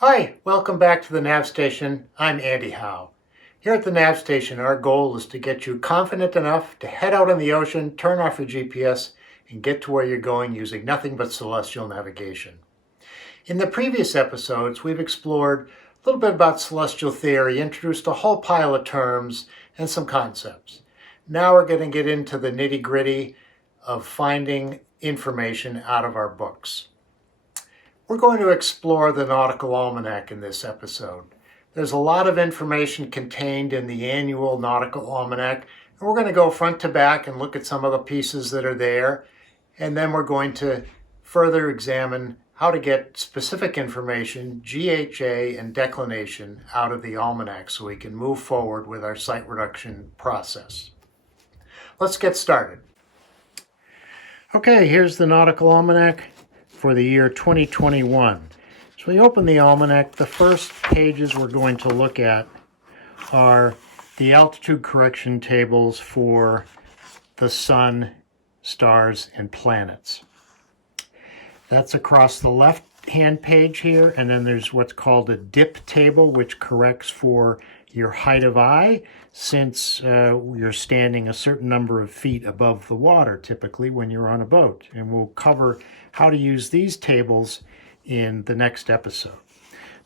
Hi, welcome back to the Nav Station. I'm Andy Howe. Here at the Nav Station, our goal is to get you confident enough to head out in the ocean, turn off your GPS, and get to where you're going using nothing but celestial navigation. In the previous episodes, we've explored a little bit about celestial theory, introduced a whole pile of terms and some concepts. Now we're going to get into the nitty-gritty of finding information out of our books. We're going to explore the Nautical Almanac in this episode. There's a lot of information contained in the annual Nautical Almanac, and we're going to go front to back and look at some of the pieces that are there, and then we're going to further examine how to get specific information, GHA and declination, out of the almanac so we can move forward with our site reduction process. Let's get started. Okay, here's the Nautical Almanac for the year 2021. So we open the almanac. The first pages we're going to look at are the altitude correction tables for the sun, stars, and planets. That's across the left-hand page here, and then there's what's called a dip table, which corrects for your height of eye, since you're standing a certain number of feet above the water, typically, when you're on a boat. And we'll cover how to use these tables in the next episode.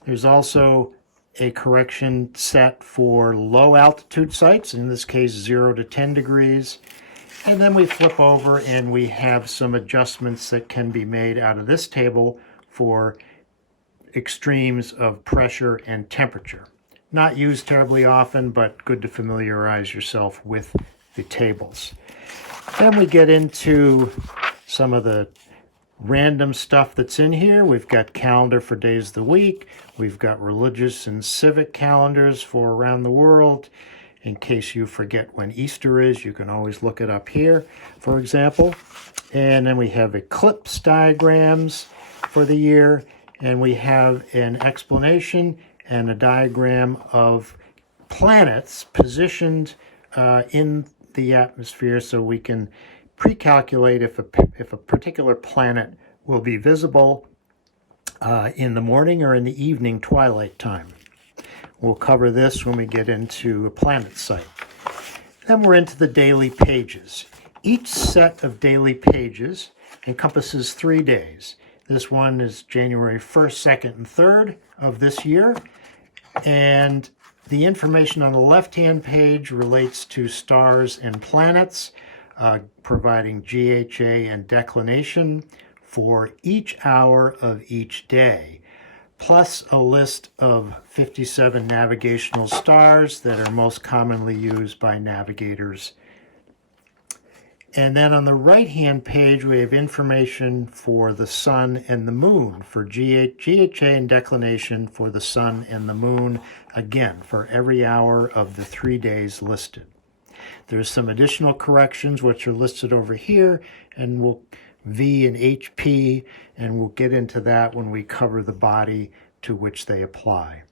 There's also a correction set for low altitude sites, in this case 0 to 10 degrees. And then we flip over and we have some adjustments that can be made out of this table for extremes of pressure and temperature. Not used terribly often, but good to familiarize yourself with the tables. Then we get into some of the random stuff that's in here. We've got calendar for days of the week. We've got religious and civic calendars for around the world. In case you forget when Easter is, you can always look it up here, for example. And then we have eclipse diagrams for the year, and we have an explanation and a diagram of planets positioned in the atmosphere so we can pre-calculate if a particular planet will be visible in the morning or in the evening twilight time. We'll cover this when we get into a planet site. Then we're into the daily pages. Each set of daily pages encompasses 3 days. This one is January 1st, 2nd, and 3rd of this year. And the information on the left-hand page relates to stars and planets, providing GHA and declination for each hour of each day, plus a list of 57 navigational stars that are most commonly used by navigators. And then on the right-hand page, we have information for the sun and the moon, for GHA and declination for the sun and the moon, again, for every hour of the 3 days listed. There's some additional corrections which are listed over here, and we'll V and HP, and we'll get into that when we cover the body to which they apply.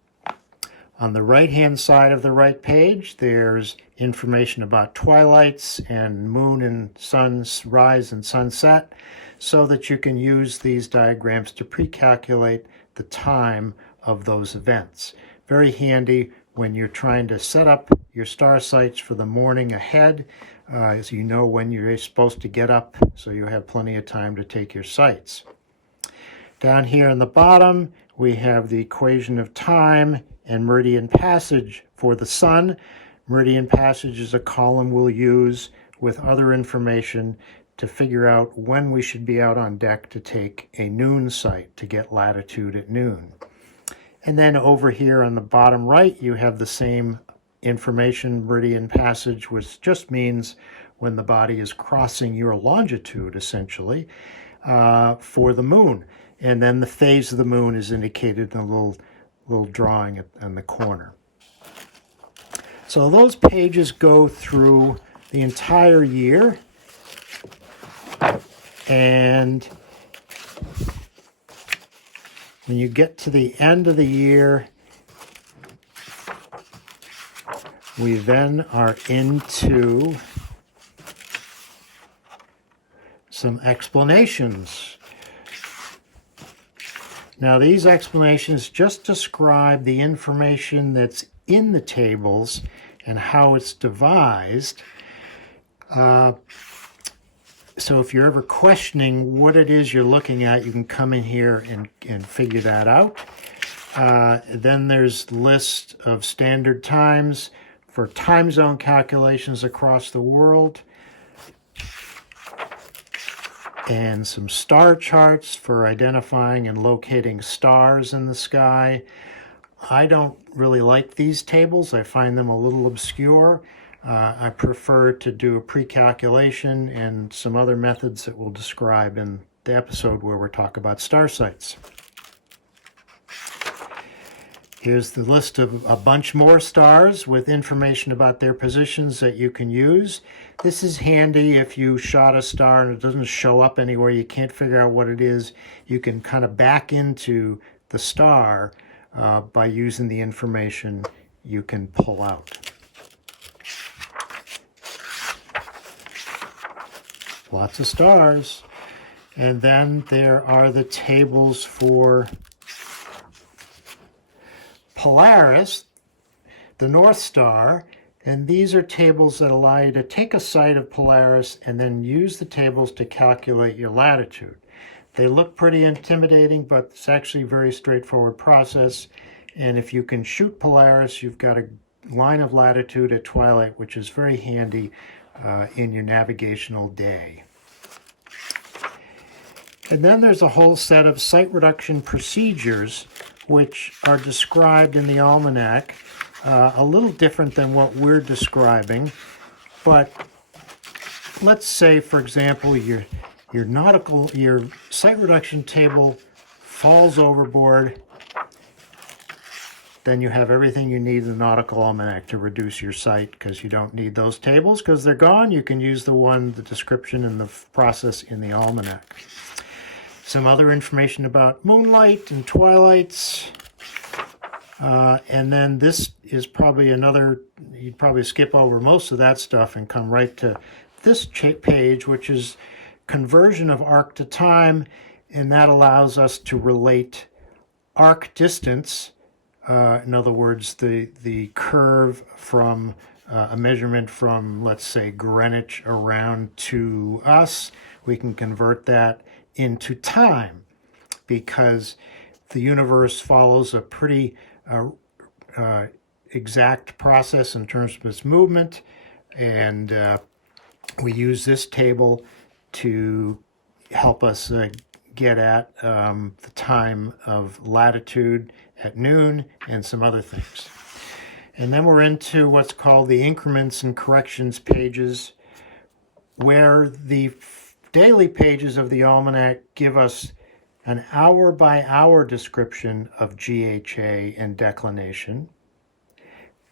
On the right-hand side of the right page, there's information about twilights and moon and sun's rise and sunset, so that you can use these diagrams to pre-calculate the time of those events. Very handy when you're trying to set up your star sites for the morning ahead, as you know when you're supposed to get up, so you have plenty of time to take your sites. Down here on the bottom, we have the equation of time and meridian passage for the sun. Meridian passage is a column we'll use with other information to figure out when we should be out on deck to take a noon sight to get latitude at noon. And then over here on the bottom right, you have the same information, meridian passage, which just means when the body is crossing your longitude, essentially, for the moon. And then the phase of the moon is indicated in a little drawing on the corner. So those pages go through the entire year, and when you get to the end of the year, we then are into some explanations. Now these explanations just describe the information that's in the tables and how it's devised. So if you're ever questioning what it is you're looking at, you can come in here and figure that out. Then there's list of standard times for time zone calculations across the world, and some star charts for identifying and locating stars in the sky. I don't really like these tables. I find them a little obscure. I prefer to do a pre-calculation and some other methods that we'll describe in the episode where we talk about star sites. Here's the list of a bunch more stars with information about their positions that you can use. This is handy if you shot a star and it doesn't show up anywhere, you can't figure out what it is. You can kind of back into the star by using the information you can pull out. Lots of stars. And then there are the tables for Polaris, the North Star, and these are tables that allow you to take a site of Polaris and then use the tables to calculate your latitude. They look pretty intimidating, but it's actually a very straightforward process. And if you can shoot Polaris, you've got a line of latitude at twilight, which is very handy in your navigational day. And then there's a whole set of site reduction procedures which are described in the almanac, a little different than what we're describing. But let's say, for example, your site reduction table falls overboard, then you have everything you need in the Nautical Almanac to reduce your site, because you don't need those tables because they're gone. You can use the description and the process in the almanac. Some other information about moonlight and twilights. And then this is probably you'd probably skip over most of that stuff and come right to this page, which is conversion of arc to time, and that allows us to relate arc distance. In other words, the curve from a measurement from, let's say, Greenwich around to us, we can convert that into time, because the universe follows a pretty exact process in terms of its movement, and we use this table to help us get at the time of latitude at noon and some other things. And then we're into what's called the increments and corrections pages, where the daily pages of the almanac give us an hour-by-hour description of GHA and declination.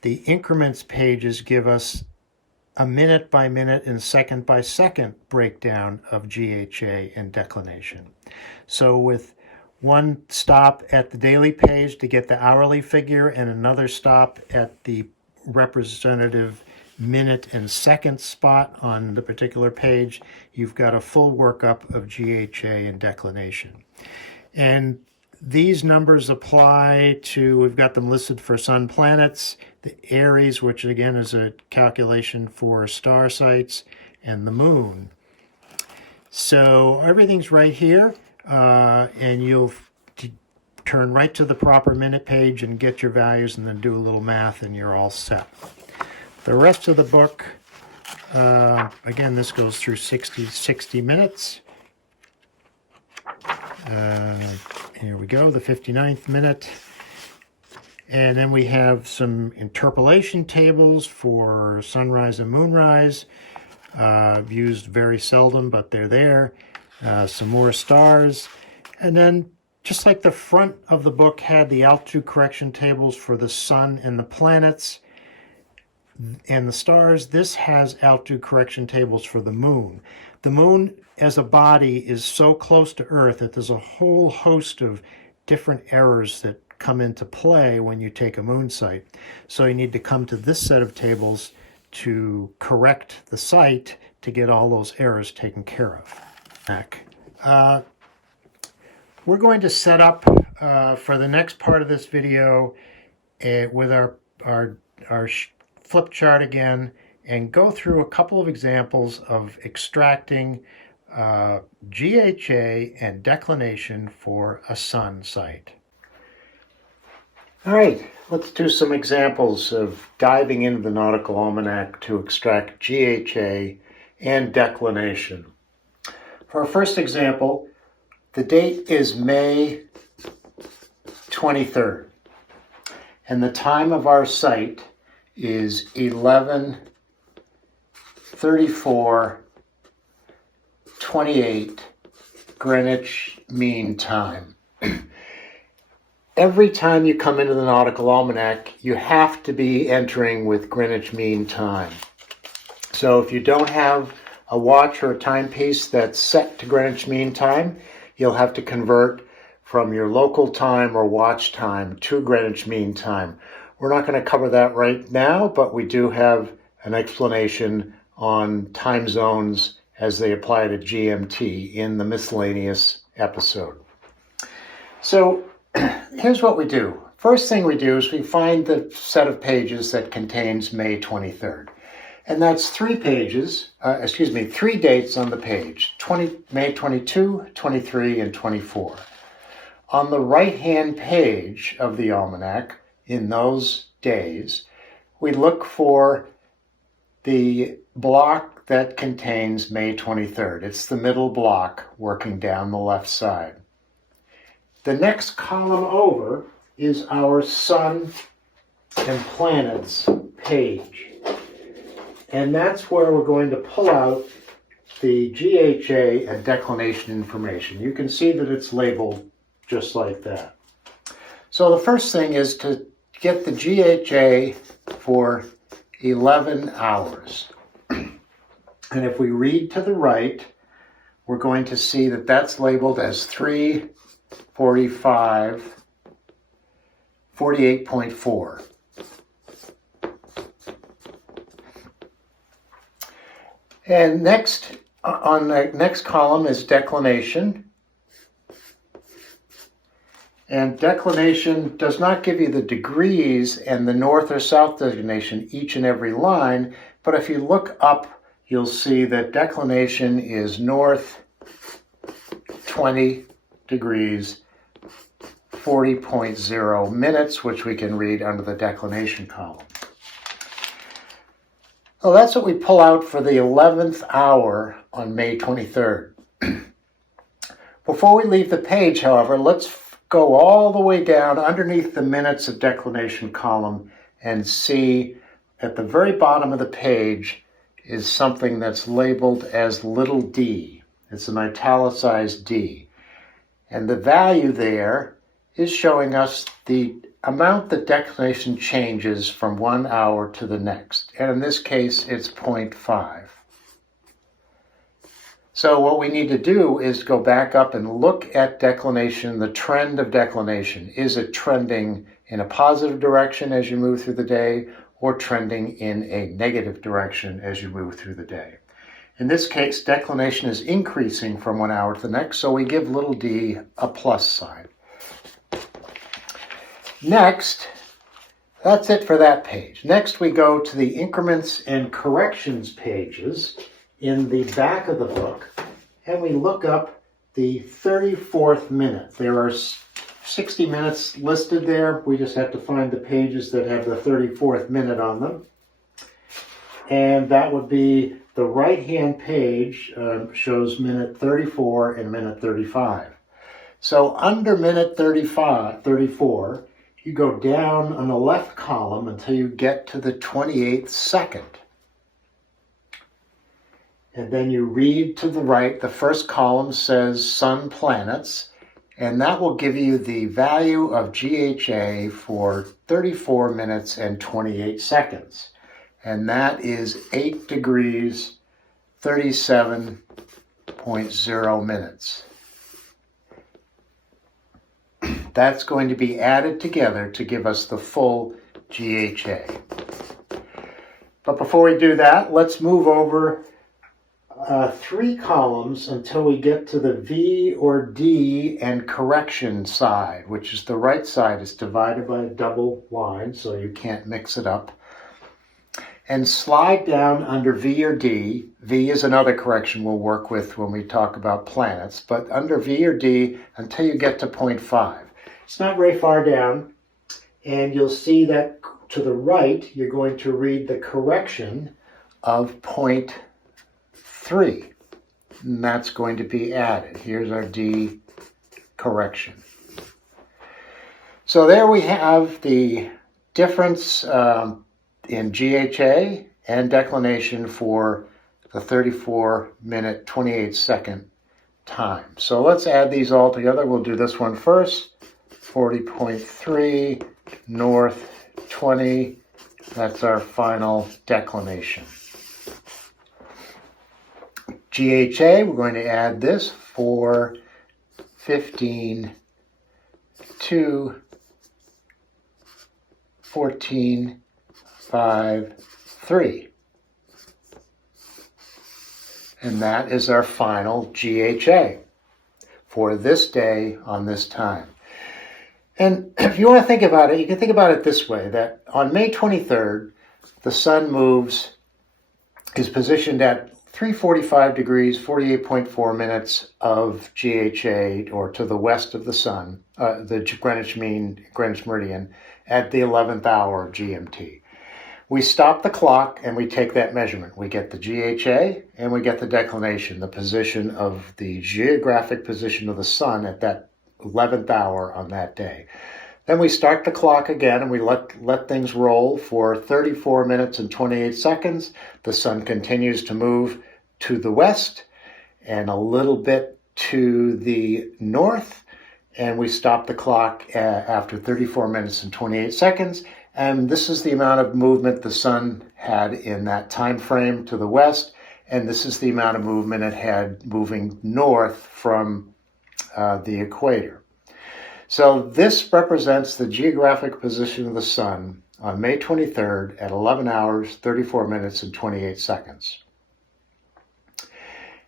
The increments pages give us a minute-by-minute and second-by-second breakdown of GHA and declination. So with one stop at the daily page to get the hourly figure and another stop at the representative minute and second spot on the particular page, you've got a full workup of GHA and declination. And these numbers apply to, we've got them listed for sun planets, the Aries, which again is a calculation for star sites, and the moon. So everything's right here, and you'll turn right to the proper minute page and get your values and then do a little math and you're all set. The rest of the book, again, this goes through 60 minutes. Here we go, the 59th minute. And then we have some interpolation tables for sunrise and moonrise, used very seldom, but they're there. Some more stars. And then, just like the front of the book had the altitude correction tables for the sun and the planets and the stars, this has altitude correction tables for the moon. The moon as a body is so close to Earth that there's a whole host of different errors that come into play when you take a moon site. So you need to come to this set of tables to correct the site to get all those errors taken care of. We're going to set up for the next part of this video with our flip chart again and go through a couple of examples of extracting GHA and declination for a sun site. All right, let's do some examples of diving into the Nautical Almanac to extract GHA and declination. For our first example, the date is May 23rd, and the time of our site is 11:34:28 Greenwich Mean Time. Every time you come into the Nautical Almanac, you have to be entering with Greenwich Mean Time. So if you don't have a watch or a timepiece that's set to Greenwich Mean Time, you'll have to convert from your local time or watch time to Greenwich Mean Time. We're not going to cover that right now, but we do have an explanation on time zones as they apply to GMT in the miscellaneous episode. So here's what we do. First thing we do is we find the set of pages that contains May 23rd. And that's three dates on the page, May 22, 23, and 24. On the right-hand page of the almanac, in those days, we look for the block that contains May 23rd. It's the middle block working down the left side. The next column over is our sun and planets page. And that's where we're going to pull out the GHA and declination information. You can see that it's labeled just like that. So the first thing is to get the GHA for 11 hours. And if we read to the right, we're going to see that that's labeled as 3:45:48.4. And next, on the next column is declination. And declination does not give you the degrees and the north or south designation each and every line, but if you look up, you'll see that declination is north 20 degrees, 40.0 minutes, which we can read under the declination column. Well, that's what we pull out for the 11th hour on May 23rd. Before we leave the page, however, let's go all the way down underneath the minutes of declination column and see at the very bottom of the page is something that's labeled as little d. It's an italicized D. And the value there is showing us the amount that declination changes from 1 hour to the next. And in this case, it's 0.5. So what we need to do is go back up and look at declination, the trend of declination. Is it trending in a positive direction as you move through the day, or trending in a negative direction as you move through the day? In this case, declination is increasing from 1 hour to the next, so we give little d a plus sign. Next, that's it for that page. Next, we go to the increments and corrections pages in the back of the book, and we look up the 34th minute. There are 60 minutes listed there. We just have to find the pages that have the 34th minute on them. And that would be the right-hand page shows minute 34 and minute 35. So under minute 34, you go down on the left column until you get to the 28th second. And then you read to the right. The first column says sun planets, and that will give you the value of GHA for 34 minutes and 28 seconds. And that is 8 degrees, 37.0 minutes. That's going to be added together to give us the full GHA. But before we do that, let's move over 3 columns until we get to the V or D and correction side, which is the right side. It's divided by a double line, so you can't mix it up. And slide down under V or D. V is another correction we'll work with when we talk about planets, but under V or D until you get to 0.5. It's not very far down, and you'll see that to the right, you're going to read the correction of 0.3, and that's going to be added. Here's our D correction. So there we have the difference in GHA and declination for the 34-minute, 28-second time. So let's add these all together. We'll do this one first. 40.3 north 20. That's our final declination. GHA, we're going to add this for 15 to 14 5 3, and that is our final GHA for this day on this time. And if you want to think about it, you can think about it this way, that on May 23rd, the sun is positioned at 3:45 degrees, 48.4 minutes of GHA, or to the west of the sun, the Greenwich meridian, at the 11th hour of GMT. We stop the clock and we take that measurement. We get the GHA and we get the declination, the position of the geographic position of the sun at that 11th hour on that day. Then we start the clock again and we let things roll for 34 minutes and 28 seconds. The sun continues to move to the west and a little bit to the north, and we stop the clock after 34 minutes and 28 seconds. And this is the amount of movement the sun had in that time frame to the west, and this is the amount of movement it had moving north from the equator. So this represents the geographic position of the sun on May 23rd at 11 hours, 34 minutes, and 28 seconds.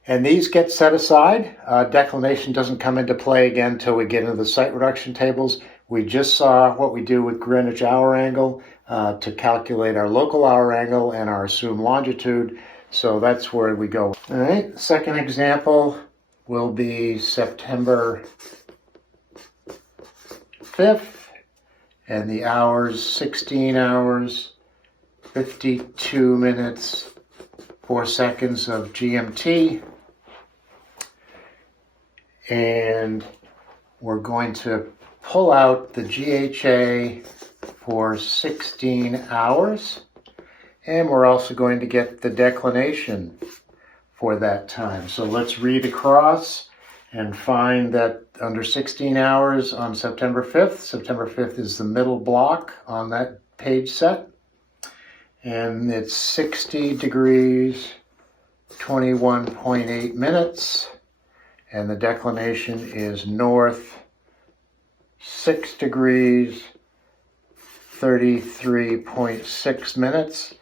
And these get set aside. Declination doesn't come into play again until we get into the site reduction tables. We just saw what we do with Greenwich Hour Angle to calculate our local hour angle and our assumed longitude. So that's where we go. All right, second example will be September 5th, and the hours, 16 hours, 52 minutes, 4 seconds of GMT. And we're going to pull out the GHA for 16 hours, and we're also going to get the declination for that time. So let's read across and find that under 16 hours on September 5th is the middle block on that page set, and it's 60 degrees, 21.8 minutes, and the declination is north 6 degrees, 33.6 minutes.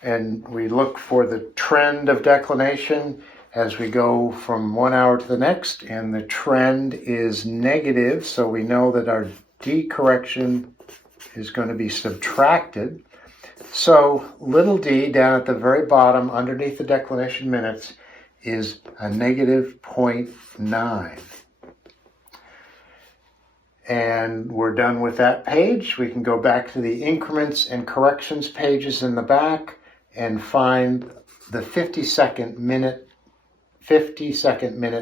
And we look for the trend of declination as we go from 1 hour to the next, and the trend is negative, so we know that our D correction is going to be subtracted. So little d down at the very bottom underneath the declination minutes is a negative 0.9. And we're done with that page. We can go back to the increments and corrections pages in the back and find the 50-second minute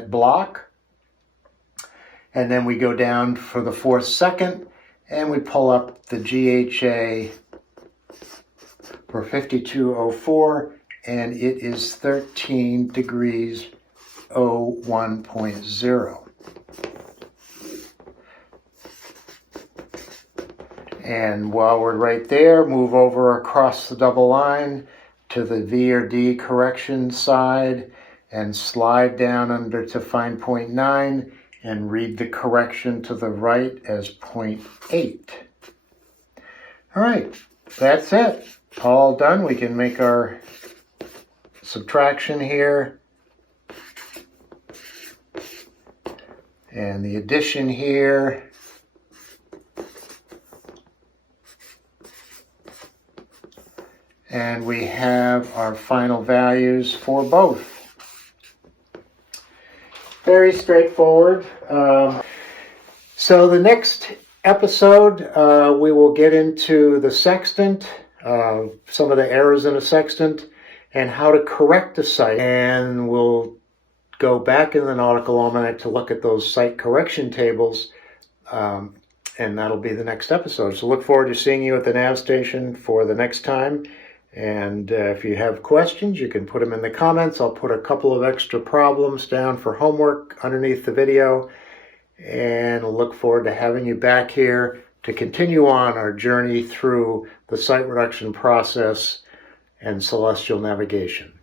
block. And then we go down for the 4th second and we pull up the GHA for 5204, and it is 13 degrees 01.0. And while we're right there, move over across the double line to the V or D correction side and slide down under to find 0.9 and read the correction to the right as 0.8. All right, that's it. All done. We can make our subtraction here and the addition here. And we have our final values for both. Very straightforward. So the next episode, we will get into the sextant, some of the errors in a sextant, and how to correct a site. And we'll go back in the Nautical Almanac to look at those site correction tables, and that'll be the next episode. So look forward to seeing you at the nav station for the next time. And if you have questions, you can put them in the comments. I'll put a couple of extra problems down for homework underneath the video. And I'll look forward to having you back here to continue on our journey through the site reduction process and celestial navigation.